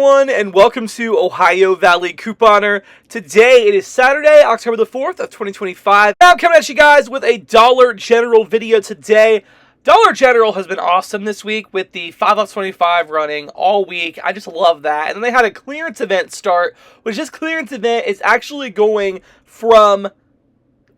everyone, and welcome to Ohio Valley Couponer. Today it is Saturday, October the 4th of 2025. Now I'm coming at you guys with a Dollar General video today. Dollar General has been awesome this week with the 5 off 25 running all week. I just love that. And then they had a clearance event start, which this clearance event is actually going from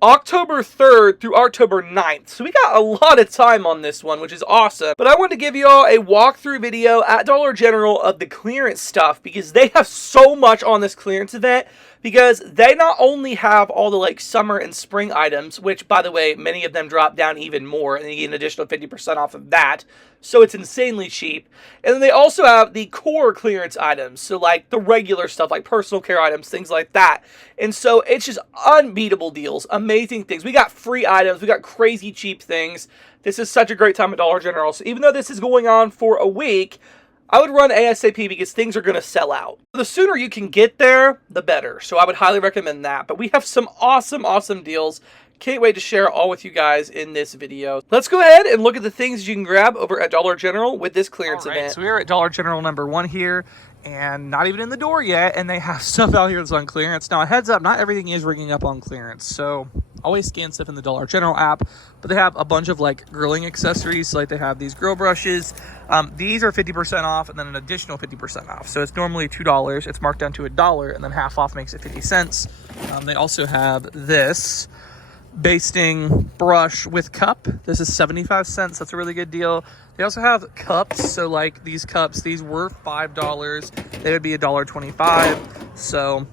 October 3rd through October 9th. So we got a lot of time on this one, which is awesome. But I wanted to give you all a walkthrough video at Dollar General of the clearance stuff because they have so much on this clearance event, because they not only have all the summer and spring items, which by the way, many of them drop down even more and you get an additional 50% off of that. So it's insanely cheap. And then they also have the core clearance items. So the regular stuff, like personal care items, things like that. And so it's just unbeatable deals, amazing things. We got free items. We got crazy cheap things. This is such a great time at Dollar General. So even though this is going on for a week, I would run ASAP because things are going to sell out. The sooner you can get there, the better. So I would highly recommend that. But we have some awesome deals. Can't wait to share all with you guys in this video. Let's go ahead and look at the things you can grab over at Dollar General with this clearance event. So we're at Dollar General number 1 here, and not even in the door yet, and they have stuff out here that's on clearance. Now, a heads up, not everything is ringing up on clearance, so always scan stuff in the Dollar General app. But they have a bunch of grilling accessories. So they have these grill brushes. These are 50% off, and then an additional 50% off. So it's normally $2. It's marked down to $1, and then half off makes it 50 cents. They also have this basting brush with cup. This is 75 cents. That's a really good deal. They also have cups. So these cups, these were $5. They would be $1.25. So,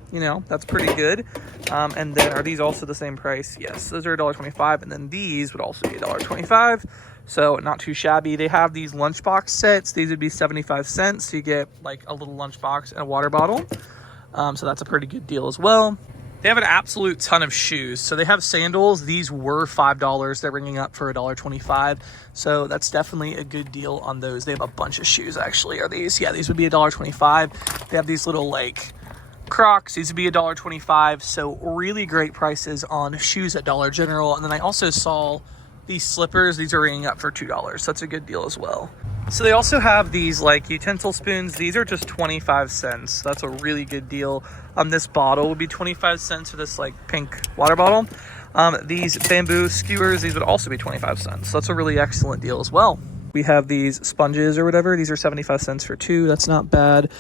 that's pretty good. And then are these also the same price? Yes, those are $1.25. And then these would also be $1.25. So not too shabby. They have these lunchbox sets. These would be 75 cents. So you get a little lunchbox and a water bottle. So that's a pretty good deal as well. They have an absolute ton of shoes. So they have sandals. These were $5. They're ringing up for $1.25. So that's definitely a good deal on those. They have a bunch of shoes actually. Are these? Yeah, these would be $1.25. They have these little Crocs. These would be $1.25. So really great prices on shoes at Dollar General. And then I also saw these slippers. These are ringing up for $2. So that's a good deal as well. So they also have these utensil spoons. These are just 25 cents. That's a really good deal. This bottle would be 25 cents for this pink water bottle. These bamboo skewers, these would also be 25 cents. So that's a really excellent deal as well. We have these sponges or whatever. These are 75 cents for 2. That's not bad.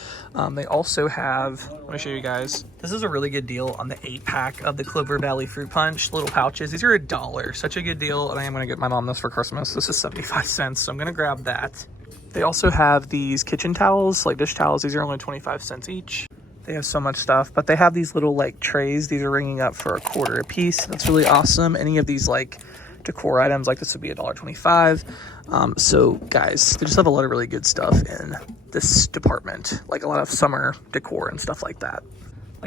They also have, let me show you guys. This is a really good deal on the 8-pack of the Clover Valley Fruit Punch little pouches. These are $1. Such a good deal. And I am going to get my mom this for Christmas. This is 75 cents. So I'm going to grab that. They also have these kitchen towels, dish towels. These are only 25 cents each. They have so much stuff, but they have these little trays. These are ringing up for $1 a piece. That's really awesome. Any of these decor items this would be $1.25. So guys, they just have a lot of really good stuff in this department, a lot of summer decor and stuff like that.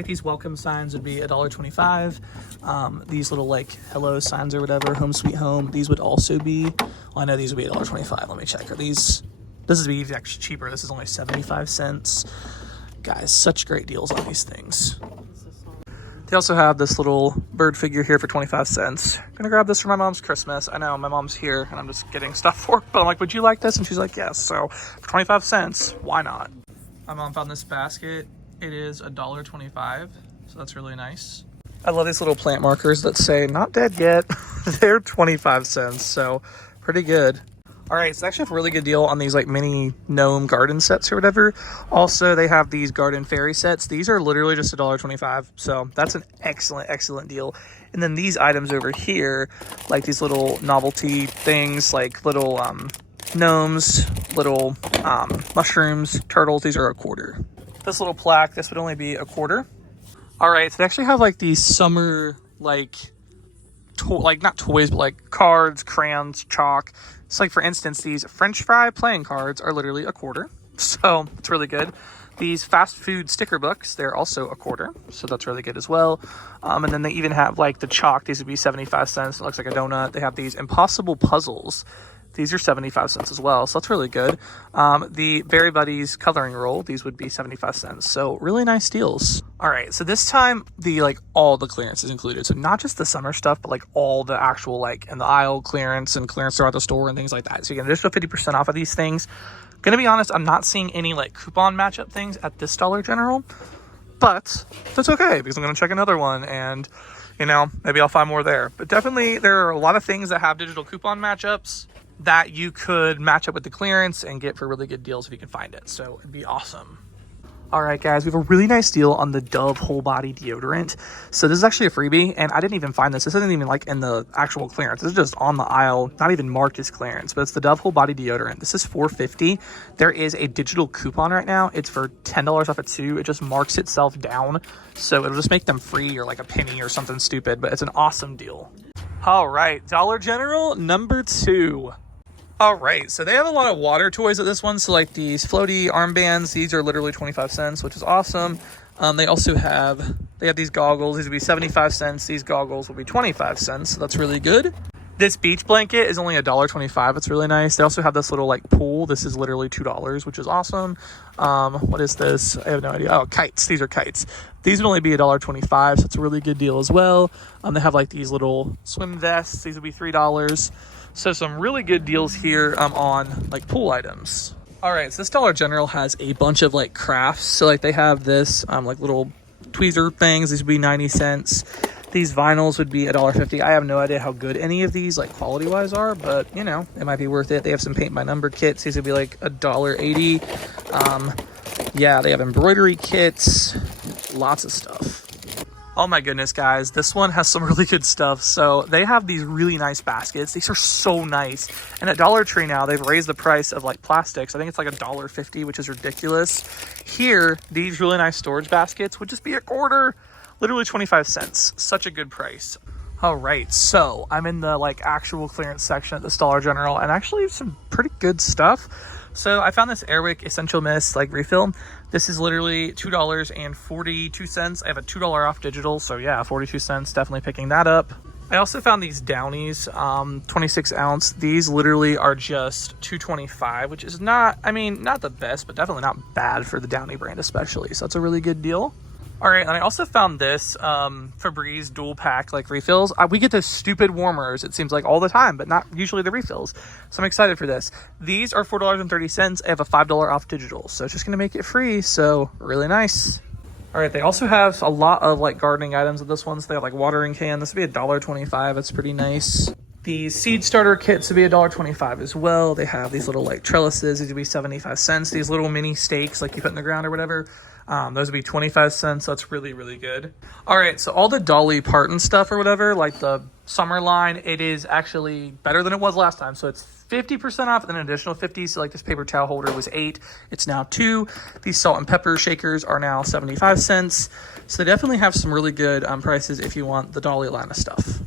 These welcome signs would be $1.25. These little hello signs or whatever, home sweet home, these would also be, well, I know these would be $1.25. Let me check. Are these, this is even actually cheaper. This is only 75 cents. Guys, such great deals on these things. They also have this little bird figure here for 25 cents. I'm gonna grab this for my mom's Christmas. I know my mom's here and I'm just getting stuff for her, but I'm would you like this? And she's like, yes. So for 25 cents, why not? My mom found this basket. It is $1.25, so that's really nice. I love these little plant markers that say not dead yet. They're 25 cents, so pretty good. All right, so they actually have a really good deal on these mini gnome garden sets or whatever. Also, they have these garden fairy sets. These are literally just $1.25, so that's an excellent deal. And then these items over here, these little novelty things, little gnomes, little mushrooms, turtles. These are $1. This little plaque, this would only be $1. All right, so they actually have these summer not toys, but cards, crayons, chalk. So for instance, these French fry playing cards are literally $1. So it's really good. These fast food sticker books, they're also $1. So that's really good as well. And then they even have the chalk. These would be 75 cents. It looks like a donut. They have these impossible puzzles. These are 75 cents as well, so that's really good. The Berry Buddies coloring roll, these would be 75 cents, so really nice deals. All right, so this time, all the clearance is included, so not just the summer stuff, but all the actual in the aisle clearance and clearance throughout the store and things like that. So you get an additional 50% off of these things. Gonna be honest, I'm not seeing any like coupon matchup things at this Dollar General, but that's okay because I'm gonna check another one and, you know, maybe I'll find more there. But definitely there are a lot of things that have digital coupon matchups that you could match up with the clearance and get for really good deals if you can find it. So it'd be awesome. All right, guys, we have a really nice deal on the Dove whole body deodorant. So this is actually a freebie, and I didn't even find this. This isn't even like in the actual clearance. This is just on the aisle, not even marked as clearance, but it's the Dove whole body deodorant. This is $4.50. There is a digital coupon right now. It's for $10 off of 2. It just marks itself down, so it'll just make them free or like a penny or something stupid, but it's an awesome deal. All right, Dollar General number 2. All right, so they have a lot of water toys at this one. So like these floaty armbands, these are literally 25 cents, which is awesome. They also have these goggles. These would be 75 cents. These goggles will be 25 cents. So that's really good. This beach blanket is only $1.25. It's really nice. They also have this little like pool. This is literally $2, which is awesome. What is this? I have no idea. Oh, kites. These are kites. These would only be $1.25. So it's a really good deal as well. They have like these little swim vests. These would be $3. So some really good deals here on like pool items. All right, so this Dollar General has a bunch of like crafts. So like they have this like little tweezer things. These would be 90 cents. These vinyls would be $1.50. I have no idea how good any of these like quality wise are, but you know, it might be worth it. They have some paint by number kits. These would be like $1.80. Yeah, they have embroidery kits, lots of stuff. Oh my goodness, guys, this one has some really good stuff. So they have these really nice baskets. These are so nice. And at Dollar Tree now, they've raised the price of like plastics. I think it's like $1.50, which is ridiculous. Here, these really nice storage baskets would just be $0.25, literally 25 cents. Such a good price. All right, so I'm in the like actual clearance section at this Dollar General and actually some pretty good stuff. So I found this Airwick Essential Mist like refill. This is literally $2.42. I have a $2 off digital, so yeah, 42 cents, definitely picking that up. I also found these Downies, 26 ounce. These literally are just $2.25, which is not, I mean, not the best, but definitely not bad for the Downy brand especially. So that's a really good deal. All right, and I also found this Febreze dual pack like refills. We get those stupid warmers, it seems like all the time, but not usually the refills. So I'm excited for this. These are $4.30. I have a $5 off digital, so it's just gonna make it free, so really nice. All right, they also have a lot of like gardening items at this one. So they have like watering can. This would be $1.25. That's pretty nice. These seed starter kits would be $1.25 as well. They have these little like trellises. These would be 75 cents. These little mini stakes like you put in the ground or whatever. Those would be 25 cents. So that's really, really good. All right, so all the Dolly Parton stuff or whatever, like the summer line, it is actually better than it was last time. So it's 50% off and then an additional 50. So like this paper towel holder was $8. It's now $2. These salt and pepper shakers are now 75 cents. So they definitely have some really good prices if you want the Dolly line of stuff.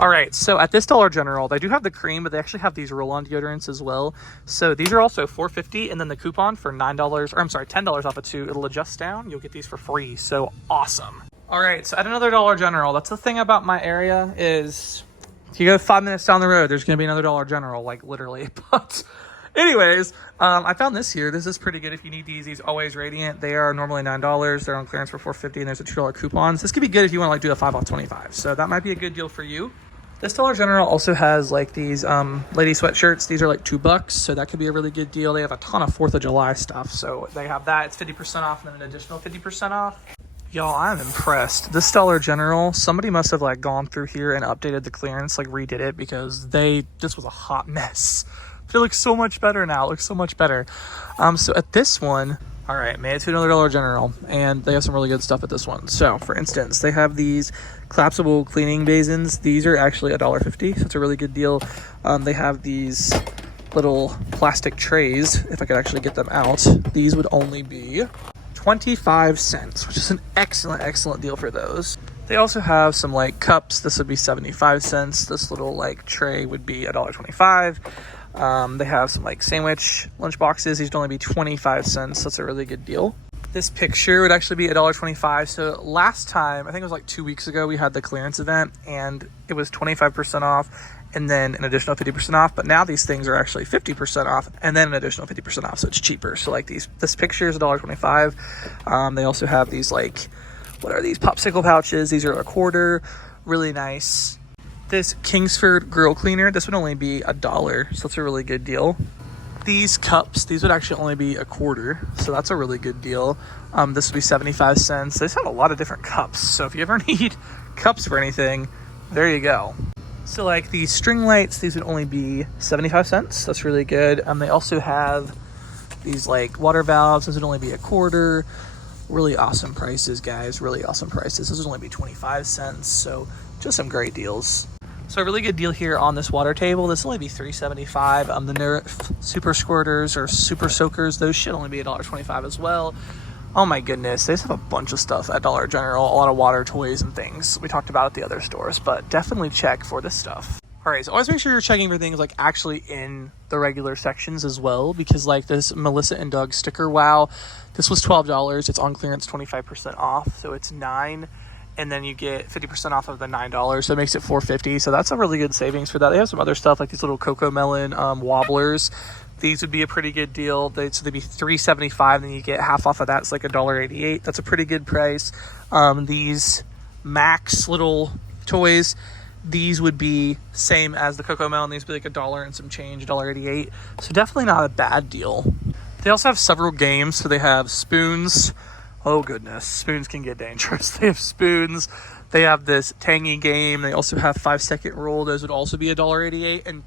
All right, so at this Dollar General, they do have the cream, but they actually have these roll-on deodorants as well. So these are also $4.50, and then the coupon for $10 off of 2, it'll adjust down. You'll get these for free, so awesome. All right, so at another Dollar General, that's the thing about my area is if you go 5 minutes down the road, there's gonna be another Dollar General, like literally. But anyways, I found this here. This is pretty good if you need these. These Always Radiant. They are normally $9. They're on clearance for $4.50, and there's a $2 coupon. So this could be good if you want to like do a 5 off 25. So that might be a good deal for you. This Dollar General also has like these lady sweatshirts. These are like $2, so that could be a really good deal. They have a ton of 4th of July stuff, so they have that. It's 50% off and then an additional 50% off. Y'all, I'm impressed. This Dollar General, somebody must have like gone through here and updated the clearance, like redid it, because this was a hot mess. It looks so much better now. It looks so much better. So at this one, all right, made it to another Dollar General, and they have some really good stuff at this one. So for instance, they have these collapsible cleaning basins. These are actually $1.50, so it's a really good deal. They have these little plastic trays. If I could actually get them out, these would only be 25 cents, which is an excellent deal for those. They also have some like cups. This would be 75 cents. This little like tray would be $1.25. They have some like sandwich lunch boxes. These would only be 25 cents. That's a really good deal. This picture would actually be $1.25. So last time, I think it was like 2 weeks ago, we had the clearance event and it was 25% off and then an additional 50% off. But now these things are actually 50% off and then an additional 50% off. So it's cheaper. So like this picture is $1.25. They also have these like, what are these? Popsicle pouches. These are $0.25. Really nice. This Kingsford grill cleaner, this would only be $1, so it's a really good deal. these cups, these would actually only be a quarter, so that's a really good deal. This would be 75 cents. They just have a lot of different cups, so if you ever need cups for anything, there you go. So like the string lights, these would only be 75 cents. That's really good. They also have these like water valves. This would only be a quarter. Really awesome prices, guys. Really awesome prices. This would only be 25 cents. So just some great deals. So a really good deal here on this water table. This will only be $3.75. The Nerf Super Squirters or Super Soakers, those should only be $1.25 as well. Oh my goodness, they just have a bunch of stuff at Dollar General, a lot of water toys and things we talked about at the other stores, but definitely check for this stuff. All right, so always make sure you're checking for things like actually in the regular sections as well, because like this Melissa and Doug sticker, wow, this was $12. It's on clearance, 25% off, so it's $9, and then you get 50% off of the $9, so it makes it $4.50. So that's a really good savings for that. They have some other stuff like these little Cocoa Melon wobblers. These would be a pretty good deal. So they'd be $3.75, and then you get half off of that. It's like $1.88. That's a pretty good price. These Max little toys, these would be same as the Cocoa Melon. These would be like $1 and some change, $1.88. So definitely not a bad deal. They also have several games. So they have spoons. Oh goodness, spoons can get dangerous. They have spoons. They have this tangy game. They also have 5-second rule. Those would also be $1.88.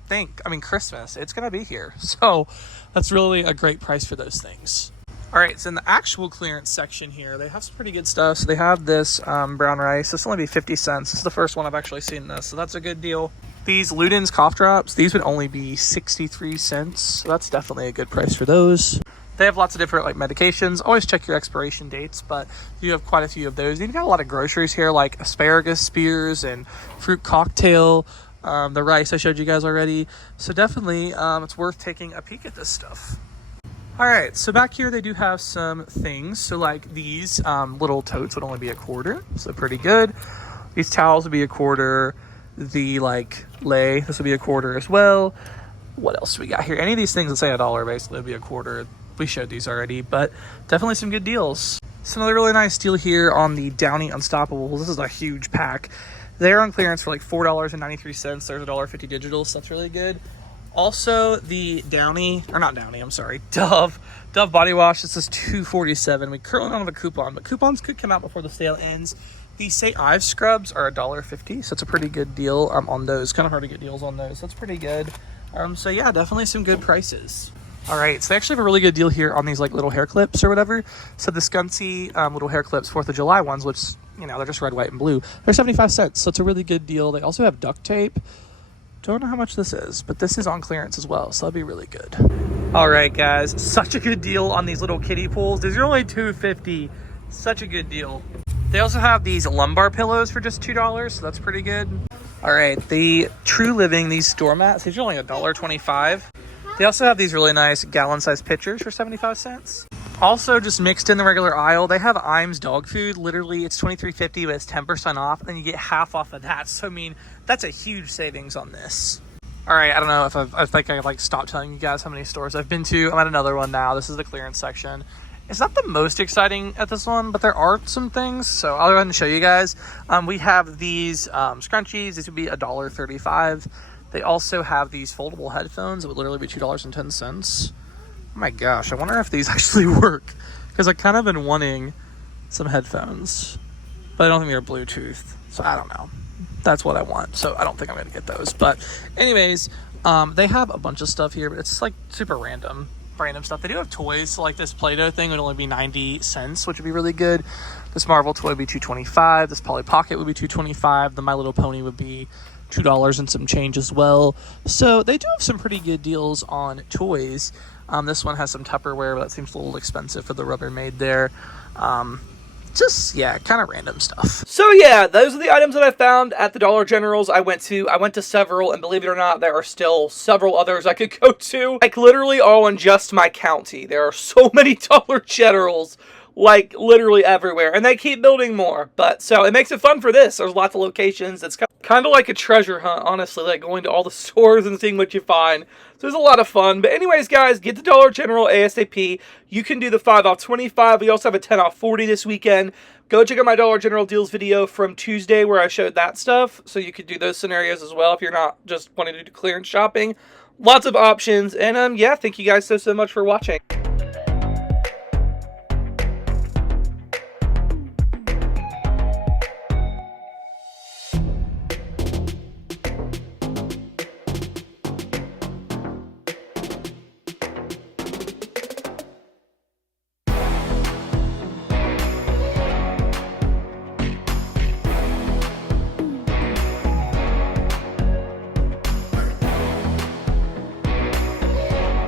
And Christmas, it's going to be here. So that's really a great price for those things. All right, so in the actual clearance section here, they have some pretty good stuff. So they have this brown rice. This will only be 50 cents. This is the first one I've actually seen this, so that's a good deal. These Luden's cough drops, these would only be 63 cents. So that's definitely a good price for those. They have lots of different like medications. Always check your expiration dates, but you have quite a few of those. You've got a lot of groceries here like asparagus spears and fruit cocktail, the rice I showed you guys already. So definitely it's worth taking a peek at this stuff. All right, so back here they do have some things. So like these little totes would only be a quarter, so pretty good. These towels would be a quarter. The like lei, this would be a quarter as well. What else do we got here? Any of these things that say $1 basically would be a quarter. We showed these already, but definitely some good deals. So another really nice deal here on the Downy Unstoppables. This is a huge pack. They're on clearance for like $4.93. There's $1.50 digital, so that's really good. Also, the Dove body wash. This is $2.47. We currently don't have a coupon, but coupons could come out before the sale ends. The St. Ives scrubs are $1.50, so it's a pretty good deal on those. Kind of hard to get deals on those, so that's pretty good. So yeah, definitely some good prices. All right, so they actually have a really good deal here on these like little hair clips or whatever. So the Scunsy little hair clips, 4th of July ones, which, you know, they're just red, white, and blue. They're 75 cents, so it's a really good deal. They also have duct tape. Don't know how much this is, but this is on clearance as well, so that'll be really good. All right, guys, such a good deal on these little kiddie pools. These are only $2.50. Such a good deal. They also have these lumbar pillows for just $2, so that's pretty good. All right, the True Living, these store mats, these are only $1.25. They also have these really nice gallon-sized pitchers for 75 cents. Also, just mixed in the regular aisle, they have Iams dog food. Literally, it's $23.50, but it's 10% off, and then you get half off of that. So, I mean, that's a huge savings on this. All right, I don't know if I think I like stopped telling you guys how many stores I've been to. I'm at another one now. This is the clearance section. It's not the most exciting at this one, but there are some things, so I'll go ahead and show you guys. We have these scrunchies. These would be $1.35. They also have these foldable headphones. It would literally be $2.10. Oh my gosh, I wonder if these actually work, because I've kind of been wanting some headphones, but I don't think they're Bluetooth, so I don't know. That's what I want, so I don't think I'm going to get those. But anyways, they have a bunch of stuff here, but it's like super random stuff. They do have toys, so like this Play-Doh thing would only be 90 cents, which would be really good. This Marvel toy would be $2.25. This Polly Pocket would be $2.25. The My Little Pony would be $2 and some change as well. So they do have some pretty good deals on toys. This one has some Tupperware, but that seems a little expensive for the Rubbermaid there. Just, yeah, kind of random stuff. So yeah, those are the items that I found at the Dollar Generals I went to. I went to several, and believe it or not, there are still several others I could go to. Like, literally all in just my county. There are so many Dollar Generals, like, literally everywhere. And they keep building more. But, so, it makes it fun for this. There's lots of locations. It's kind of like a treasure hunt, honestly. Like, going to all the stores and seeing what you find. So, it's a lot of fun. But anyways, guys, get the Dollar General ASAP. You can do the 5 off 25. We also have a 10 off 40 this weekend. Go check out my Dollar General deals video from Tuesday where I showed that stuff. So, you could do those scenarios as well if you're not just wanting to do clearance shopping. Lots of options, and yeah, thank you guys so much for watching.